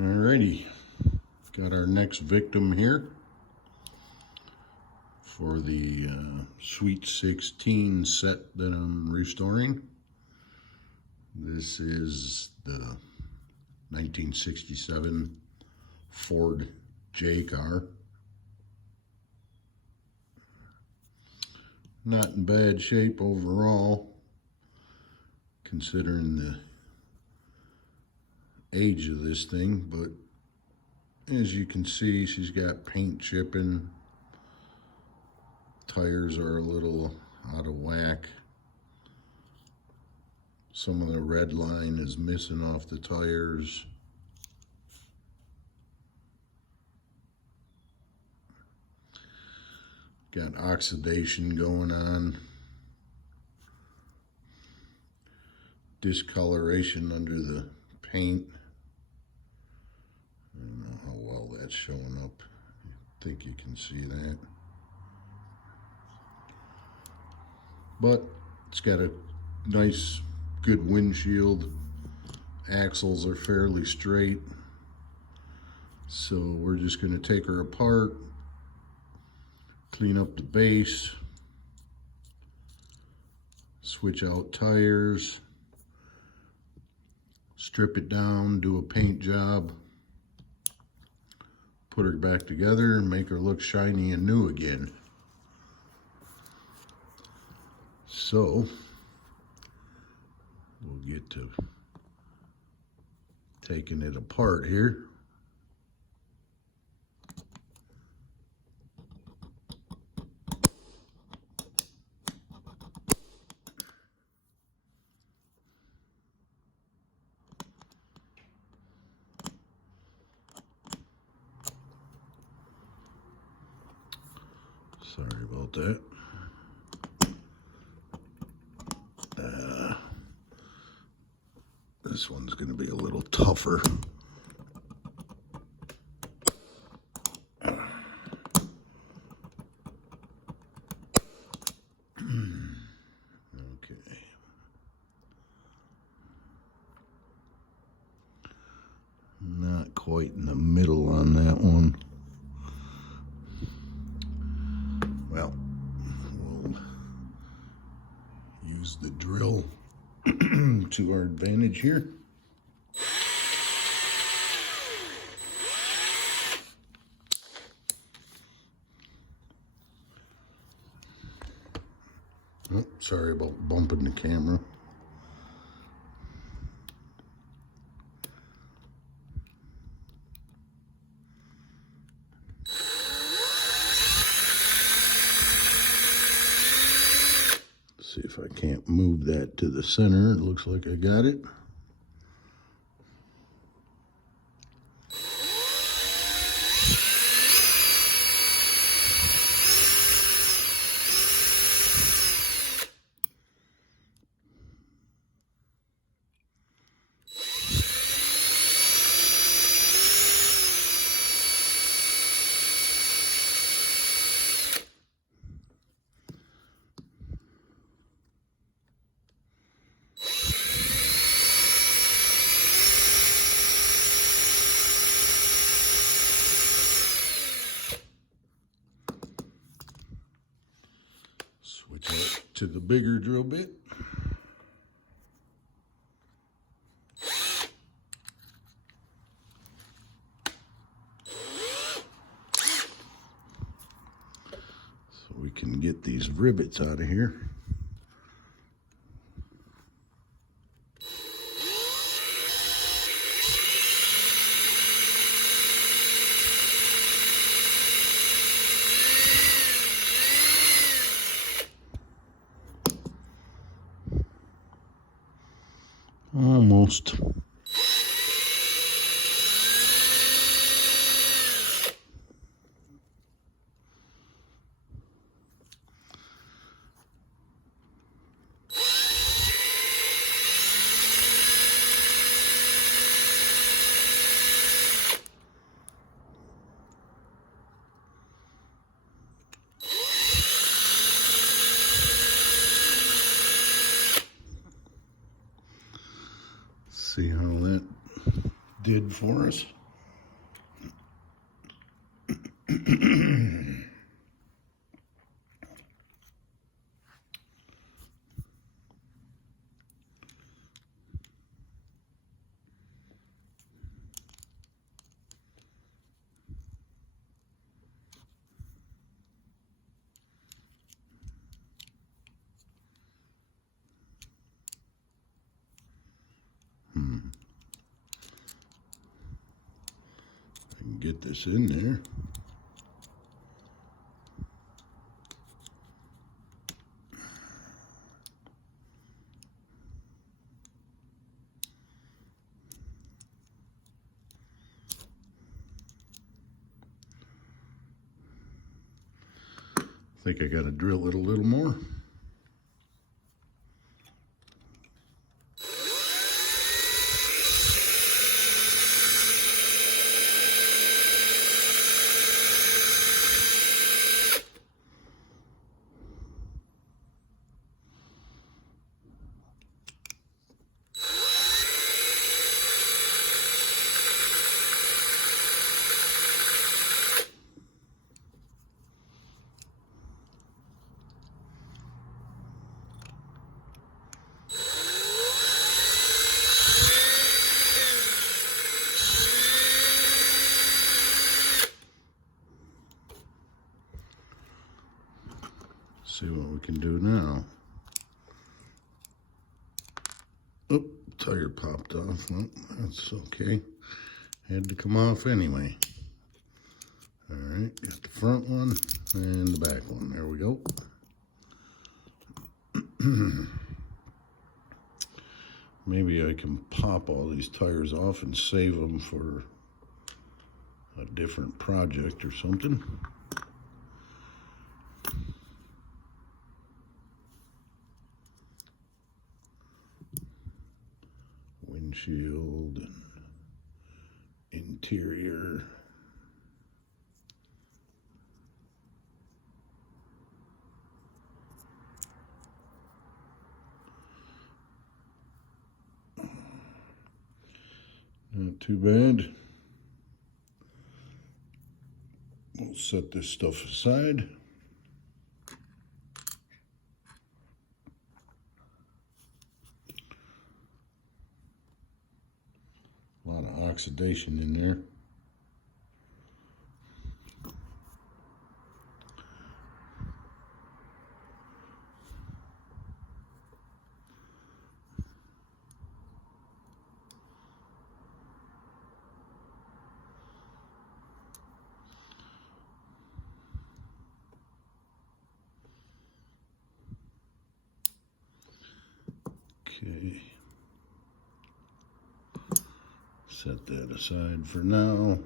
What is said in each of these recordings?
Alrighty, got our next victim here for the Sweet 16 set that I'm restoring. This is the 1967 Ford J car. Not in bad shape overall, considering the age of this thing, but as you can see, she's got paint chipping. Tires are a little out of whack. Some of the red line is missing off the tires. Got oxidation going on. Discoloration under the paint. I don't know how well that's showing up. I think you can see that. But it's got a nice, good windshield. Axles are fairly straight. So we're just going to take her apart, clean up the base, switch out tires, strip it down, do a paint job, put her back together and make her look shiny and new again. So we'll get to taking it apart here. Sorry about that. This one's going to be a little tougher. Okay. Not quite in the middle on that one. Well, we'll use the drill to our advantage here. Oh, sorry about bumping the camera. See if I can't move that to the center. It looks like I got it. Switch out to the bigger drill bit. So we can get these rivets out of here. Almost. See how that did for us. I can get this in there. I think I got to drill it a little more. See what we can do now. Oh, tire popped off. Well, that's okay. Had to come off anyway. All right, got the front one and the back one. There we go. Maybe I can pop all these tires off and save them for a different project or something. Windshield and interior. Not too bad. We'll set this stuff aside. A lot of oxidation in there. Okay. Set that aside for now.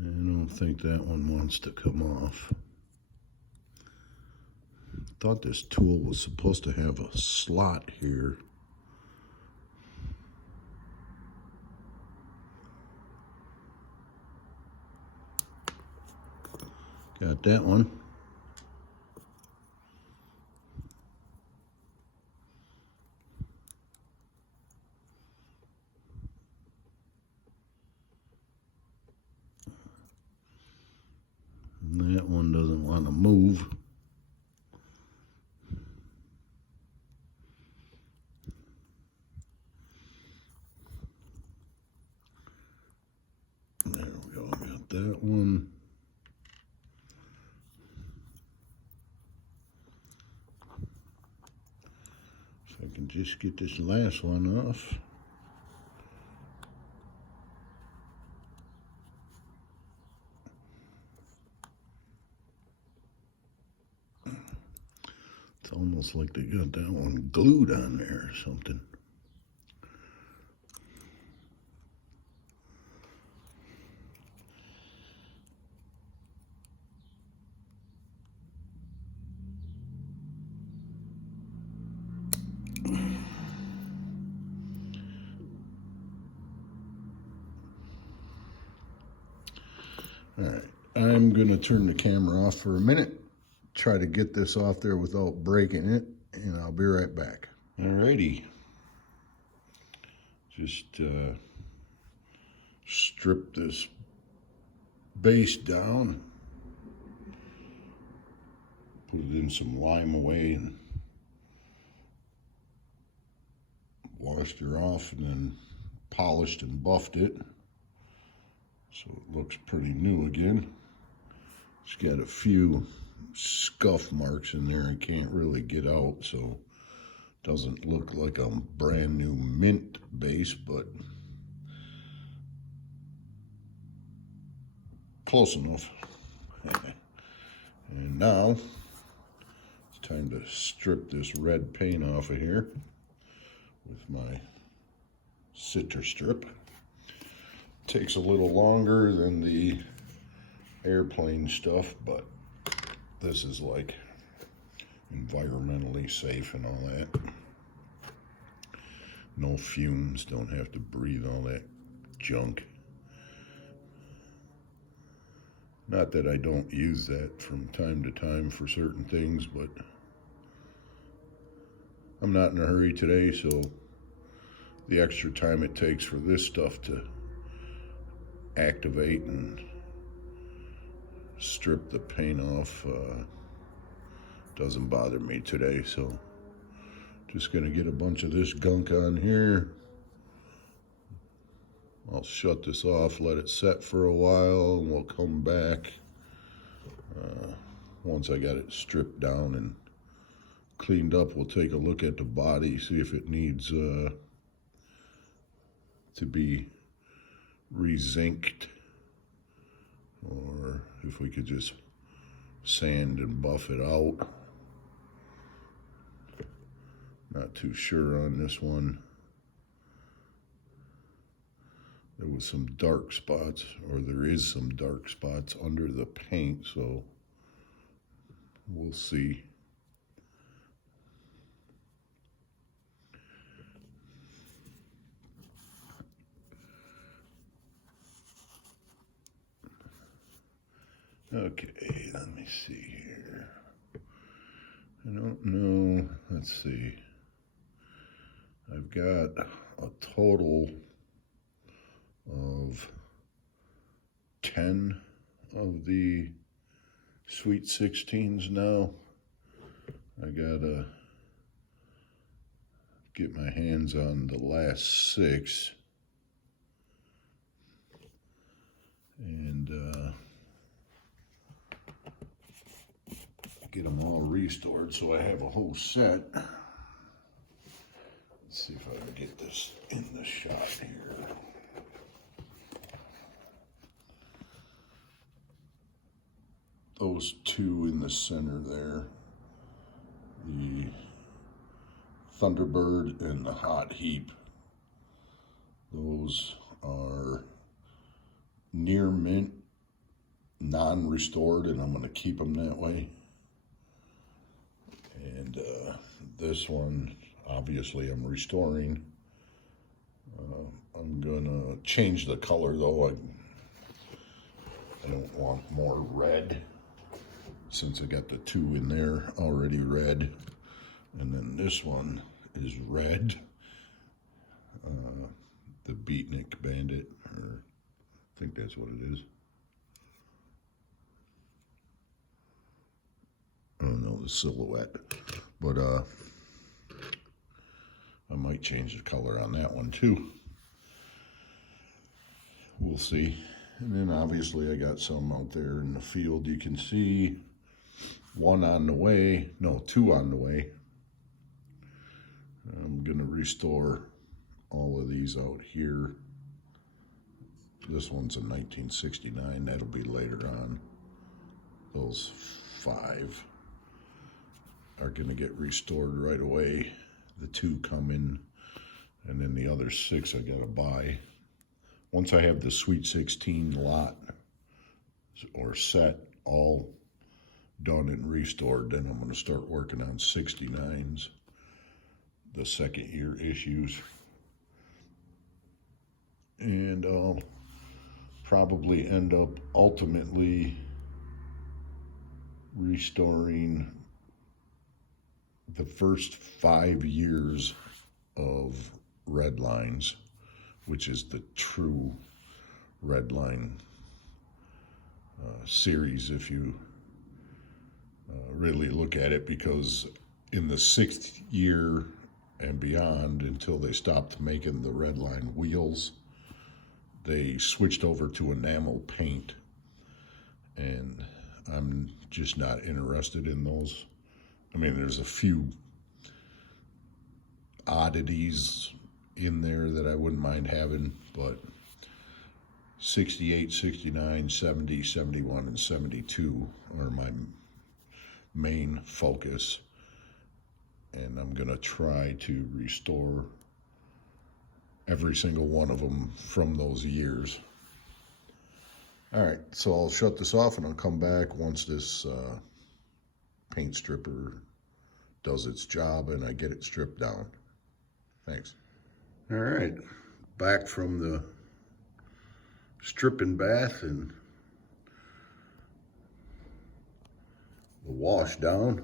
I don't think that one wants to come off. Thought this tool was supposed to have a slot here. Got that one. And that one doesn't want to move. There we go, got that one. If I can just get this last one off. It's almost like they got that one glued on there or something. All right, I'm gonna turn the camera off for a minute, try to get this off there without breaking it, and I'll be right back. Alrighty, just strip this base down, put it in some lime away and washed her off, and then polished and buffed it so it looks pretty new again. It's got a few scuff marks in there I can't really get out, so it doesn't look like a brand new mint base, but close enough. And now it's time to strip this red paint off of here with my citrus strip. Takes a little longer than the airplane stuff, but this is like environmentally safe and all that. No fumes, don't have to breathe all that junk. Not that I don't use that from time to time for certain things, but I'm not in a hurry today, so the extra time it takes for this stuff to activate and strip the paint off doesn't bother me today. So just gonna get a bunch of this gunk on here. I'll shut this off, let it set for a while, and we'll come back once I got it stripped down and cleaned up. We'll take a look at the body, see if it needs to be re-zinced, or if we could just sand and buff it out. Not too sure on this one. There was some dark spots, or there is some dark spots under the paint, so we'll see. Okay, let me see here. I don't know, let's see. I've got a total of 10 of the Sweet 16s now. I gotta get my hands on the last 6 and get them all restored so I have a whole set. Let's see if I can get this in the shot here. Those 2 in the center there, the Thunderbird and the Hot Heap, those are near mint, non-restored, and I'm going to keep them that way. And this one, obviously I'm restoring. I'm going to change the color though. I don't want more red, since I got the 2 in there already red. And then this one is red. The Beatnik Bandit, or I think that's what it is. I don't know the silhouette, but I might change the color on that one too. We'll see. And then obviously I got some out there in the field. You can see 1 on the way, no, 2 on the way. I'm gonna restore all of these out here. This one's a 1969, that'll be later on. Those 5 are gonna get restored right away. The 2 come in, and then the other 6 I gotta buy. Once I have the Sweet 16 lot or set all done and restored, then I'm gonna start working on 69s, the 2nd year issues. And I'll probably end up ultimately restoring the first 5 years of red lines, which is the true red line series if you really look at it, because in the 6th year and beyond, until they stopped making the red line wheels, they switched over to enamel paint, and I'm just not interested in those. I mean, there's a few oddities in there that I wouldn't mind having, but 68, 69, 70, 71, and 72 are my main focus, and I'm gonna try to restore every single one of them from those years. All right, so I'll shut this off and I'll come back once this paint stripper does its job and I get it stripped down. Thanks. All right, back from the stripping bath and the wash down.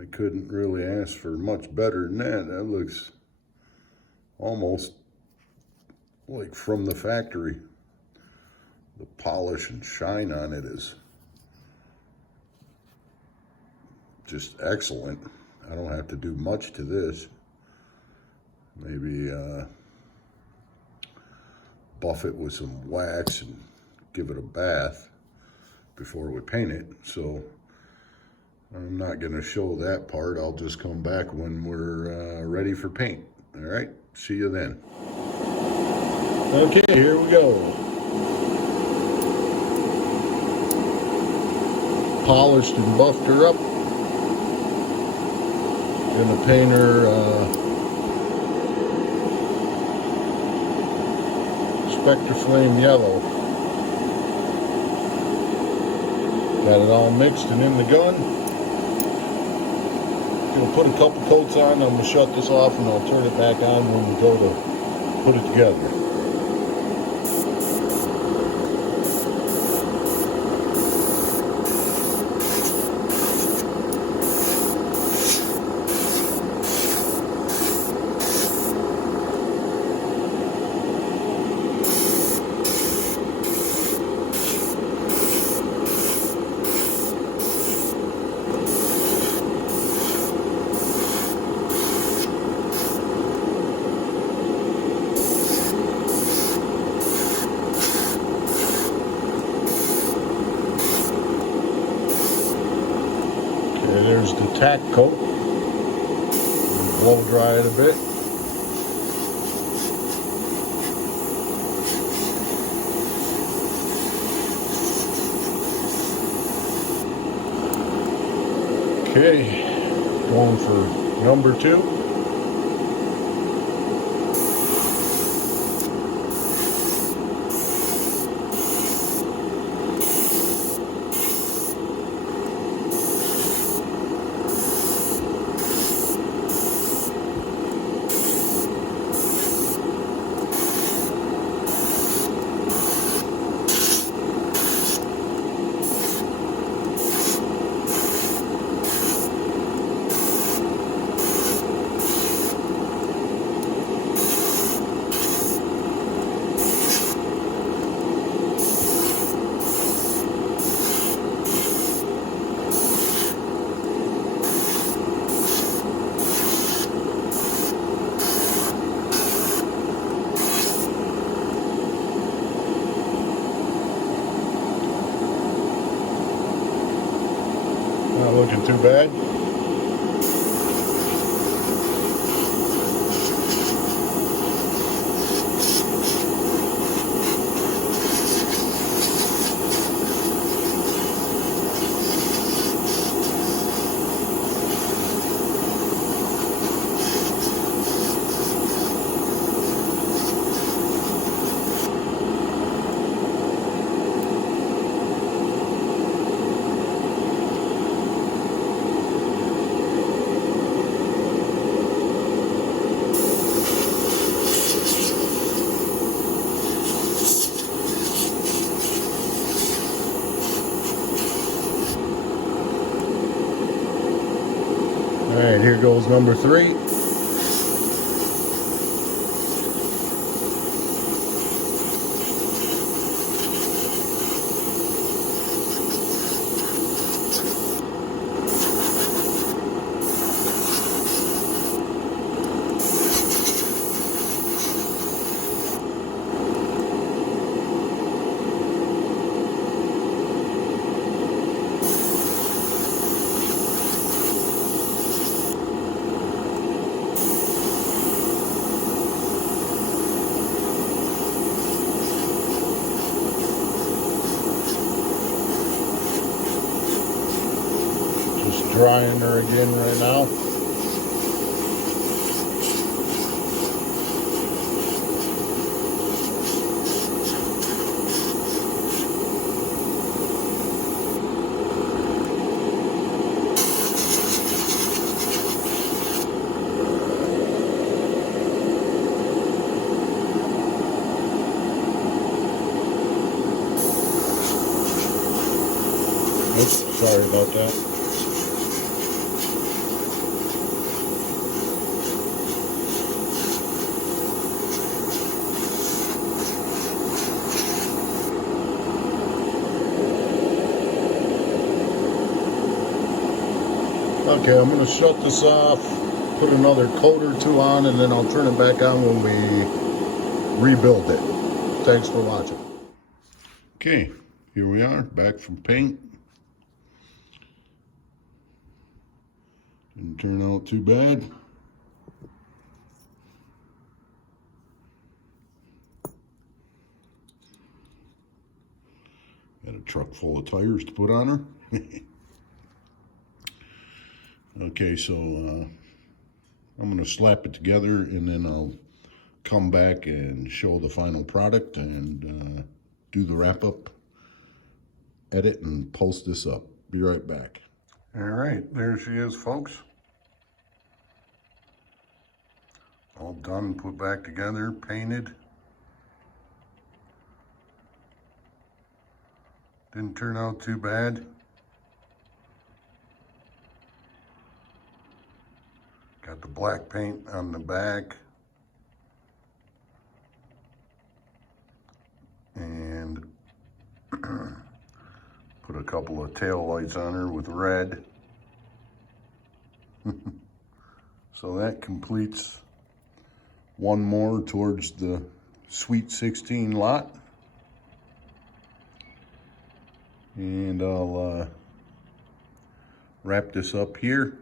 I couldn't really ask for much better than that. That looks almost like from the factory. The polish and shine on it is just excellent. I don't have to do much to this. Maybe buff it with some wax and give it a bath before we paint it. So I'm not going to show that part. I'll just come back when we're ready for paint. All right, see you then. Okay, here we go. Polished and buffed her up. Gonna paint her Spectre Flame yellow. Got it all mixed and in the gun. Gonna put a couple coats on. I'm gonna shut this off and I'll turn it back on when we go to put it together. There's the tack coat. Blow dry it a bit. Okay, going for number 2. All right, here goes number 3. Drying her again right now. Oops, sorry about that. Okay, I'm going to shut this off, put another coat or 2 on, and then I'll turn it back on when we rebuild it. Thanks for watching. Okay, here we are, back from paint. Didn't turn out too bad. Got a truck full of tires to put on her. Okay, so I'm going to slap it together and then I'll come back and show the final product and do the wrap-up, edit, and post this up. Be right back. All right, there she is, folks. All done, put back together, painted. Didn't turn out too bad. Got the black paint on the back. And put a couple of tail lights on her with red. So that completes one more towards the Sweet 16 lot. And I'll wrap this up here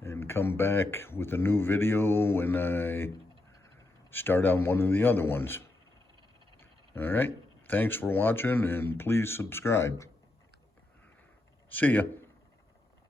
and come back with a new video when I start on one of the other ones. All right, thanks for watching and please subscribe. See ya.